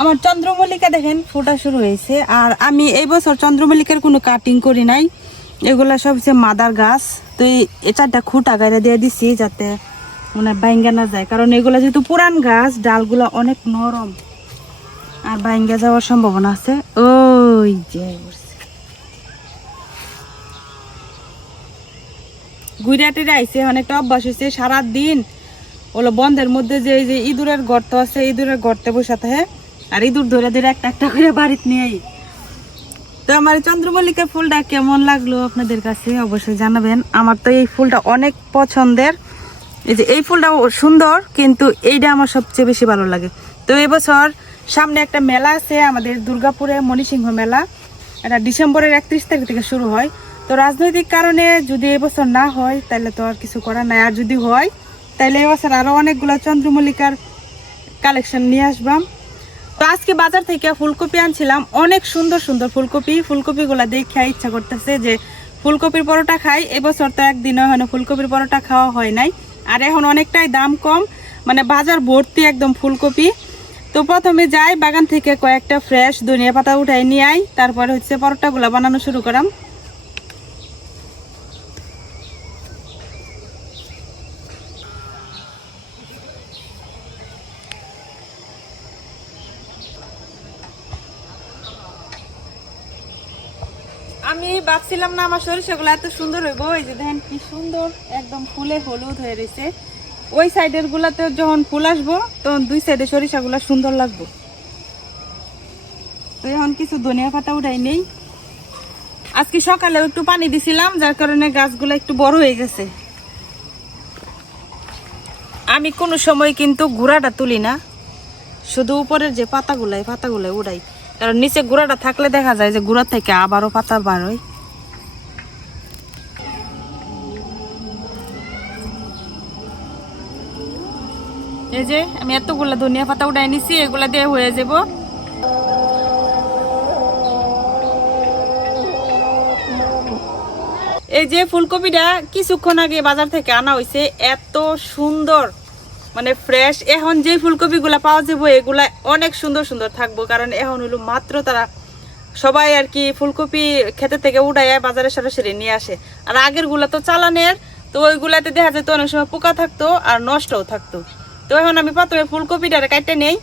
আমার চন্দ্রমল্লিকা দেখেন ফোটা শুরু হয়েছে। আর আমি এই বছর চন্দ্রমল্লিকার কোনো কাটিং করি নাই, এগুলা সব হচ্ছে মাদার গাছ। তো এই চারটা খুঁটা গাড়ি দিয়ে দিছি যাতে মানে বাইঙ্গা না যায়, কারণ এগুলা যেহেতু পুরান গাছ ডালগুলা অনেক নরম আর বাইঙ্গা যাওয়ার সম্ভাবনা আছে। ওই যে গুইরাটিরা আইসে অনেকটা অভ্যাস হয়েছে সারাদিন ওগুলো বন্ধের মধ্যে যে এই যে ইঁদুরের গর্ত আছে, ইঁদুরের গর্তে বসে থাকে আর ইঁদুর ধরে ধরে একটা একটা করে বাড়িতে নিয়ে আই। তো আমার চন্দ্রমল্লিকা ফুলটা কেমন লাগলো আপনাদের কাছে অবশ্যই জানাবেন। আমার তো এই ফুলটা অনেক পছন্দের, এই যে এই ফুলটা সুন্দর, কিন্তু এইটা আমার সবচেয়ে বেশি ভালো লাগে। তো এবছর সামনে একটা মেলা আছে আমাদের দুর্গাপুরে, মণিসিংহ মেলা। এটা ডিসেম্বরের 31 তারিখ থেকে শুরু হয়। তো রাজনৈতিক কারণে যদি এবছর না হয় তাহলে তো আর কিছু করার নাই, আর যদি হয় তাহলে এবছর আরও অনেকগুলো চন্দ্রমল্লিকার কালেকশন নিয়ে আসবাম। তো আজকে বাজার থেকে ফুলকপি আনছিলাম, অনেক সুন্দর সুন্দর ফুলকপিগুলা দেখে ইচ্ছা করতেছে যে ফুলকপির পরোটা খাই। এবছর তো একদিনও হয় না ফুলকপির পরোটা খাওয়া হয় নাই, আর এখন অনেকটাই দাম কম, মানে বাজার ভর্তি একদম ফুলকপি। তো প্রথমে যাই বাগান থেকে কয়েকটা ফ্রেশ ধনিয়া পাতা উঠাই নিয়ে আই, তারপরে হচ্ছে পরোটাগুলা বানানো শুরু করাম। আমি ভাবছিলাম না আমার সরিষাগুলো এত সুন্দর হইব, এই যে দেখেন কি সুন্দর একদম ফুলে হলুদ হয়ে রয়েছে। ওই সাইডের গুলাতে যখন ফুল আসবো তখন দুই সাইডে সরিষাগুলো সুন্দর লাগবে। তো এখন কিছু ধনিয়া পাতা উঠাই নেই, আজকে সকালে একটু পানি দিছিলাম যার কারণে গাছগুলো একটু বড় হয়ে গেছে। আমি কোনো সময় কিন্তু গুঁড়াটা তুলি না, শুধু উপরের যে পাতাগুলো এই পাতাগুলো উড়াই, কারণ নিচে গুঁড়াটা থাকলে দেখা যায় যে গুঁড়া থেকে আবারও পাতা বার হয়। এই যে আমি এতগুলা ধনিয়া পাতা উঠাই নিছি, এগুলা দিয়ে হয়ে যাব। এই যে ফুলকপিটা কিছুক্ষণ আগে বাজার থেকে আনা হয়েছে, এত সুন্দর মানে ফ্রেশ। এখন যে ফুলকপিগুলা পাওয়া যাবো এগুলা অনেক সুন্দর সুন্দর থাকবো, কারণ এখন হলো মাত্র তারা সবাই আর কি ফুলকপি খেতে থেকে উঠাইয়া বাজারে সরাসরি নিয়ে আসে। আর আগের গুলা তো চালানের, তো ওইগুলাতে দেখা যেত অনেক সময় পোকা থাকতো আর নষ্টও থাকতো। তো এখন আমি প্রথমে ফুলকপিটারে কাটতে নেই।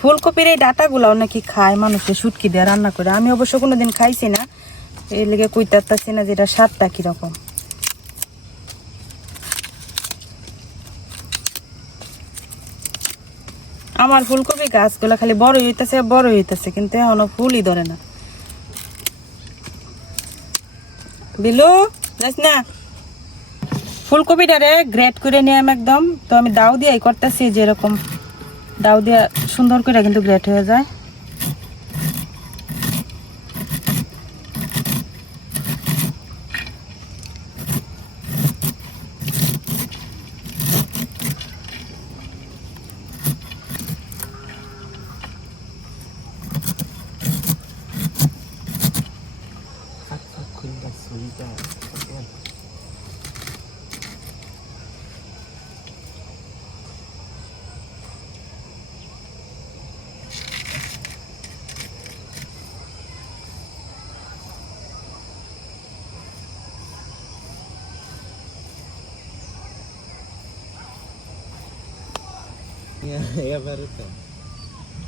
ফুলকপির এই ডাটাগুলাও নাকি খায় মানুষে শুটকি দিয়ে রান্না করে, আমি অবশ্য কোনোদিন খাইছি না, এর লেগে কইতে পারতাছি না যেটা স্বাদটা কিরকম। আমার ফুলকপি গাছগুলা খালি বড় হইতেছে কিন্তু এখনো ফুলই ধরে না। বিলু যাস না, ফুলকপিটারে গ্রেট করে নিলাম একদম। তো আমি দাও দিয়ে করতেছি, যেরকম দাও দিয়ে সুন্দর করে কিন্তু গ্রেট হয়ে যায়।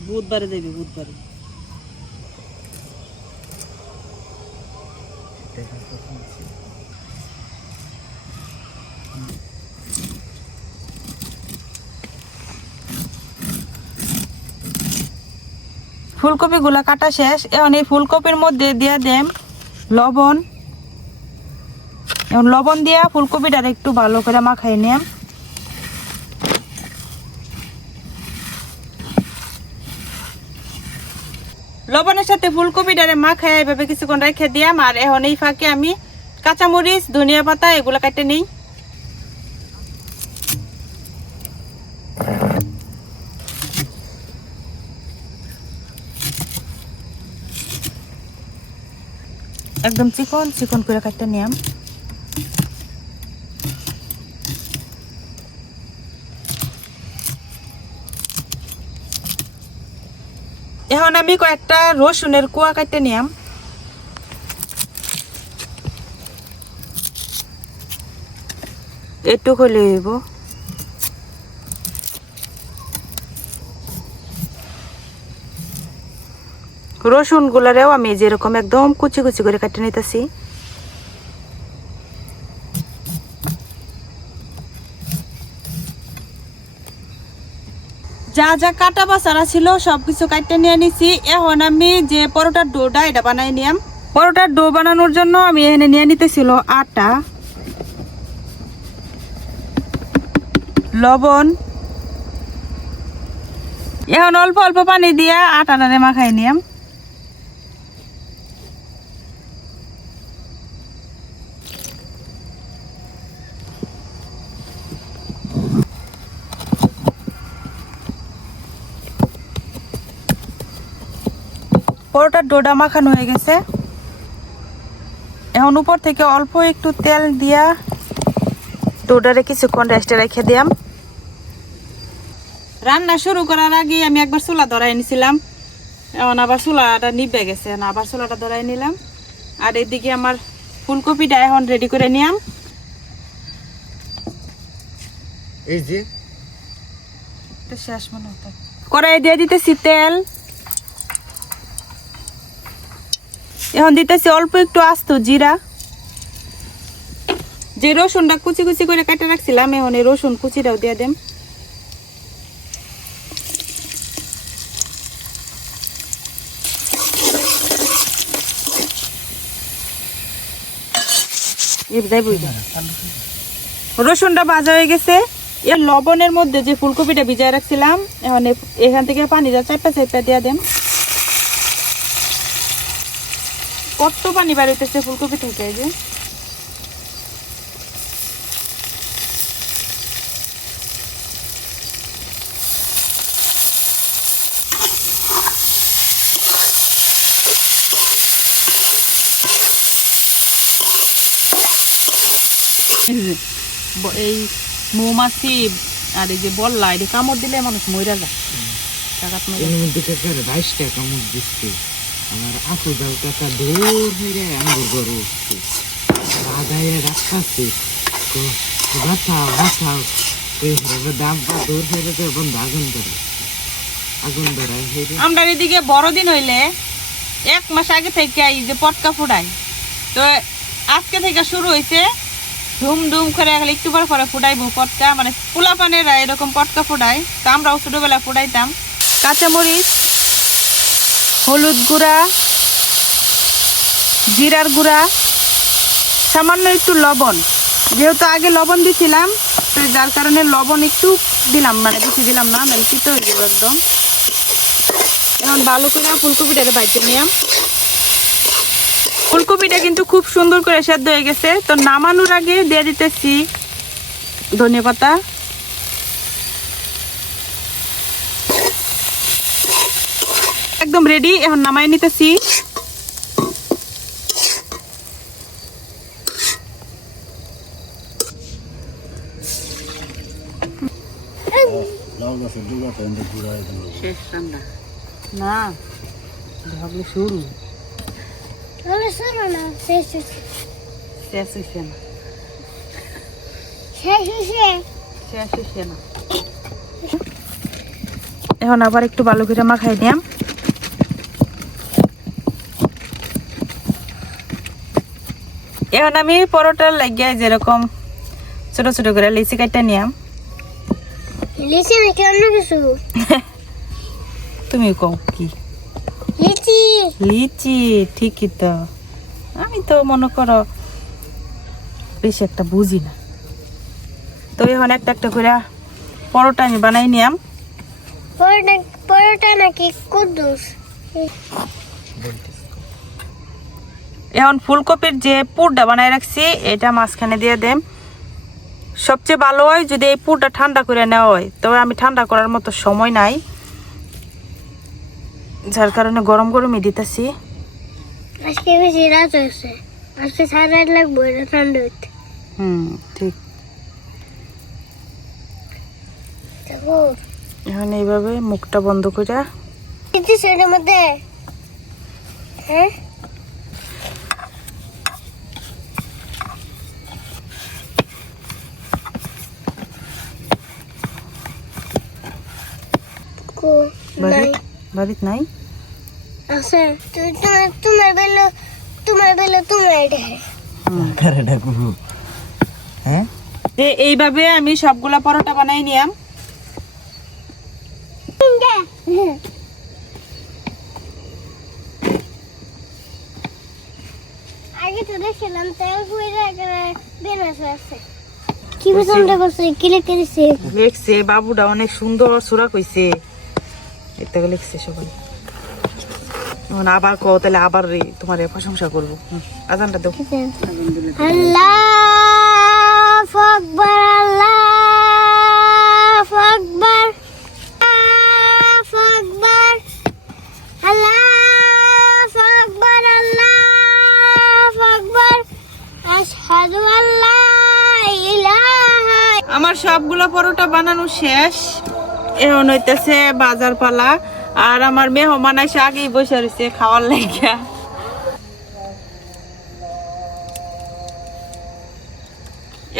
বুধবারে যাবি, বুধবারে ফুলকপি গুলা কাটা শেষ। এখন এই ফুলকপির মধ্যে দিয়ে দেন লবণ। এখন লবণ দিয়া ফুলকপিটা একটু ভালো করে মাখাই নিলাম। লবণের সাথে ফুলকপিটারে মাখাই এইভাবে কিছুক্ষণ রেখে দিলাম। আর এখন এই ফাঁকে আমি কাঁচামরিচ, ধনিয়া পাতা এগুলো কেটে নিই। একদম চিকন চিকন করে কাটতে নিলাম। এখন আমি কয়েকটা রসুনের কোয়া কাটতে নিলাম। একটু হলে হইব। রসুন গুলারেও আমি যেরকম একদম কুচি কুচি করে কাটে নিতেছি। যা যা কাটা বাছারা ছিল সবকিছু কাটতে নিয়ে নিছি। এখন আমি যে পরোটার ডোটা এটা বানাই নিলাম। পরোটার ডো বানানোর জন্য আমি এখানে নিয়ে নিতেছিল আটা, লবণ। এখন অল্প অল্প পানি দিয়ে আটাটারে মাখাই নিলাম। পরোটার ডোটা মাখানো হয়ে গেছে। এখন উপর থেকে অল্প একটু তেল দিয়া ডোটারে কিছুক্ষণ রেস্টে রেখে দিলাম। রান্না শুরু করার আগে আমি একবার চুলা ধরাই নিছিলাম, এখন আবার চুলাটা নিভে গেছে, আবার চুলাটা ধরাই নিলাম। আর এদিকে আমার ফুলকপিটা এখন রেডি করে নিলাম। এই যে শেষ মনে হতো কড়াই দিয়ে দিতেছি তেল। এখন দিতেছি অল্প একটু আস্ত জিরা। যে রসুনটা কুচি কুচি করে কেটে রাখছিলাম এখন এই রসুন কুচিটাও দিয়ে দেন। রসুনটা ভাজা হয়ে গেছে। এর লবণের মধ্যে যে ফুলকপিটা ভিজায় রাখছিলাম এখন এখান থেকে পানিটা চাপা চাপা দিয়ে দেন। কত পানি বাড়িতেছে ফুলকপি থেকে। যে এই মৌমাছি আর এই যে বললা এটা কামড় দিলে মানুষ মরে যায়। কামড় দিচ্ছে আমার আসো যাও টাকা দৌড় হয়ে আঙ্গুর গরু আদায় রাখতে বাঁচাও বাঁচাও দাম পা দৌড় হয়ে বন্ধু আগুন ধরায়। আমরা এদিকে বড়দিন হইলে 1 মাস আগে থেকে এই যে পটকা ফুটাই, তো আজকে থেকে শুরু হয়েছে ধুম ধুম করে একটু পরে পরে ফুটাইবো পটকা, মানে পোলা পানেরা এরকম পটকা ফুটাই, তো আমরাও ছোটবেলা ফুটাইতাম। কাঁচামরিচ, হলুদ গুঁড়া, জিরার গুঁড়া, সামান্য একটু লবণ, যেহেতু আগে লবণ দিছিলাম তো যার কারণে লবণ একটু দিলাম, মানে বেশি দিলাম না, মানে তিতো হয়ে যাবে একদম। এখন ভালো করে ফুলকপিটা বাইতে নিলাম। ফুলকপিটা কিন্তু খুব সুন্দর করে সেদ্ধ হয়ে গেছে। তো নামানোর আগে দিয়ে দিতেছি ধনিয়া পাতা, একদম রেডি। এখন নামাই নিতেছি। না ভাবলে শুরু এখন আবার একটু ভালো করে মাখাই নিলাম। এখন আমি পরোটার লাগিয়ে যেরকম ছোট ছোট করে লিচি কাটটা নিলাম। লিচি নাকি অন্য কিছু? তুমি কও কি? লিচি। লিচি ঠিকই তো, আমি তো মনে করো বেশি একটা বুঝি না। তো এখন একটা একটা করে পরোটা আমি বানাই নিলাম। পরোটা নাকি কুদ্দুস? এখন ফুলকপির যে পুরটা বানাই রাখছি এটা মাঝখানে দিয়ে দেম। সবচেয়ে ভালো হয় যদি এই পুরটা ঠান্ডা করে নেওয়া হয়, তবে আমি ঠান্ডা করার মতো সময় নাই, যার কারণে গরম গরমই দিতেছি। আজকে বেশি রাত হয়েছে, আজকে সারা রাত লাগবে এটা ঠান্ডা হইতে। ঠিক। এখন এইভাবে মুখটা বন্ধ করে কিছু সেটার মধ্যে হ্যাঁ কো নাই বাড়িত নাই আছে তোমার বেলা তোমার এটা করে ডাকু হ্যাঁ যে এইভাবে আমি সবগুলা পরোটা বানাই নিলাম। আগে তো দেখছিলাম তেল পুইরা একেবারে বেনাস আছে কি পছন্দ করছে কি লিখেছে লিখছে বাবুটা অনেক সুন্দর সুরা কইছে এটা লিখছে সবাই। এখন আবার কও তাহলে আবার তোমার প্রশংসা করবো। আজানটা দাও। আল্লাহু আকবার আল্লাহু আকবার আল্লাহু আকবার আল্লাহু আকবার আল্লাহু আকবার আশহাদু আল্লা ইলাহা। আমার সবগুলো পরোটা বানানো শেষ, এখন হইতেছে বাজার পালা। আর আমার মেহমান এসে আগেই বসে রয়েছে খাওয়ার লাগিয়া।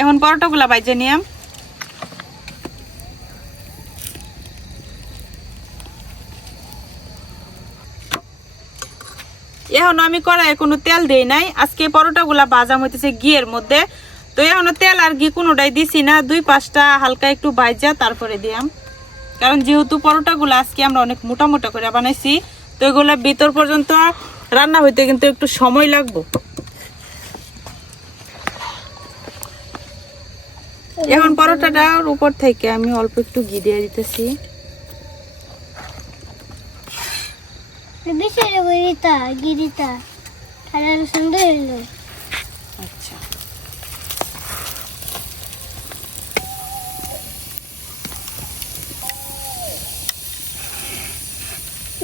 এখন পরোটা গুলা বাইজে নিয়াম। এখন আমি কড়াইয়ে কোনো তেল দেই নাই, আজকে পরোটা গুলা বাজা হইতেছে ঘিয়ের মধ্যে। তো এখন তেল আর ঘি কোনোটাই দিছি না, 2-5টা হালকা একটু বাইজা তারপরে দিয়াম। কারণ যেহেতু পরোটা গুলো আজকে আমরা অনেক মোটা মোটা করে বানাইছি, তো এগুলো ভিতর পর্যন্ত রান্না হইতে কিন্তু একটু সময় লাগবে। এখন পরোটাটার উপর থেকে আমি অল্প একটু ঘি দিয়ে দিতেছি। বেশি গিরিতা গিরিতা খাবার সুন্দর হলো। আচ্ছা,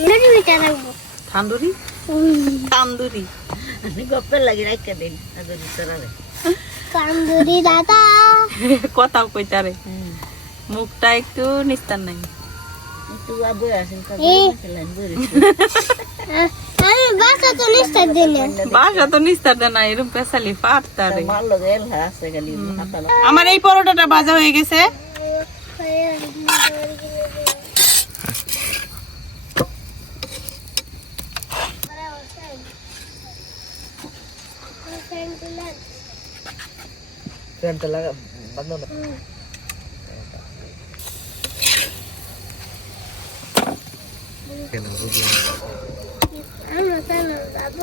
নড়িটা লাগবো তান্দুরি তান্দুরি আমি গপ্পের লাগি রাখতে দিন আদর ভিতরে কান্দুরি দাদা কথাও কইতারে, মুখটা একটু নিস্তার নাই। একটু আদর আসেন আমি বাসা তো নিস্তার দিন বাসা তো নিস্তার দেয় না, এরকম পেশালি পারতারে। মারলো গেল আছে খালি হাতা আমার এই পরোটাটা ভাজা হয়ে গেছে। ফ্যানটা লাগা বন্ধ না কেন বুঝি আমার সামনে দাদু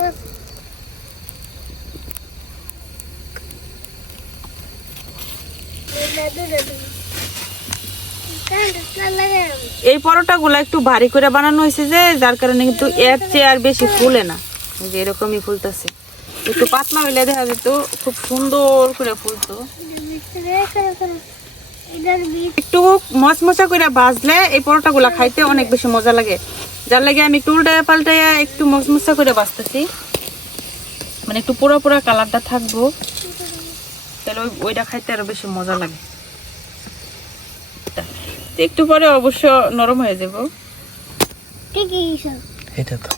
এই পরোটা গুলা একটু ভারী করে বানানো হয়েছে যে, যার কারণে কিন্তু এর চেয়ে আর বেশি ফুলে না, এই যে এরকমই ফুলতেছে। একটু পাতলা হইলে দেখা যেত খুব সুন্দর করে ফুলতো। একটু মচমচা করে ভাজলে এই পরোটা গুলা খাইতে অনেক বেশি মজা লাগে, যার লাগে আমি একটু উল্টায় পাল্টাইয়া একটু মচমচা করে ভাজতেছি, মানে একটু পুরো পুরো কালারটা থাকবো, তাহলে ওইটা খাইতে আরো বেশি মজা লাগে। একটু পরে অবশ্য নরম হয়ে যাব। এটা তো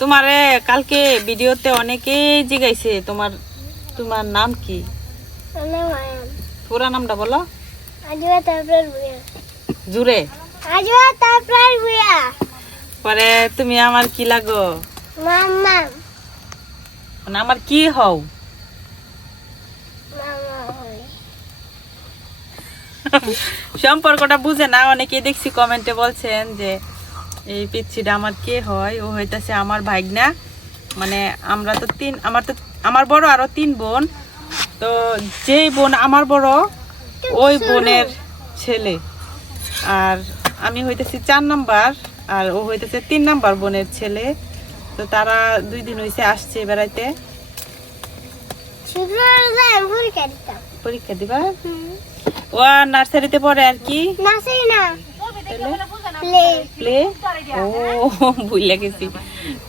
তোমারে কালকে ভিডিওতে অনেকেই জিজ্ঞাইছে তোমার তোমার নাম কি, পুরা নামটা বলো জুড়ে। পরে তুমি আমার কি লাগো, মানে আমার কি হও? সম্পর্কটা বুঝে না অনেকেই, দেখছি কমেন্টে বলছেন যে এই পিচ্ছিটা আমার কে হয়, ও হইতাছে আমার ভাইগনা। মানে আমরা তো আমার বড় আরো 3 বোন, তো যেই বোন আমার বড় ওই বোনের ছেলে, আর আমি হইতেছি 4 নাম্বার, আর ও হইতেছে 3 নাম্বার বোনের ছেলে। তো তারা 2 দিন হইছে আসছে বেড়াইতে। পরীক্ষা দিবা? ও নার্সারিতে পড়ে আর কি। প্লে প্লে ও ভুলে গেছি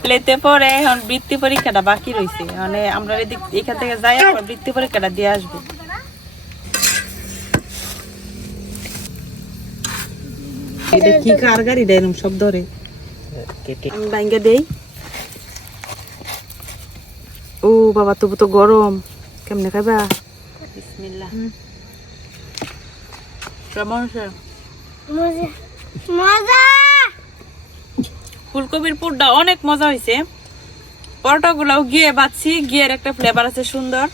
প্লেতে পরে এখন বৃত্তি পরীক্ষাটা বাকি রয়েছে মানে আমরা এখান থেকে যাই আবার বৃত্তি পরীক্ষাটা দিয়ে আসবো এটা কি কার গাড়ি দেয় এরকম সব ধরে কেটে আমি বাইঙ্গা দেই ও বাবা তবু তো গরম কেমনে খাইবা বিসমিল্লাহ কেমন আছে মজা মজা ফুলকপির পুরটা অনেক মজা হয়েছে পরোটা গুলাও গিয়ে বাচ্ছি গিয়ের একটা ফ্লেভার আছে সুন্দর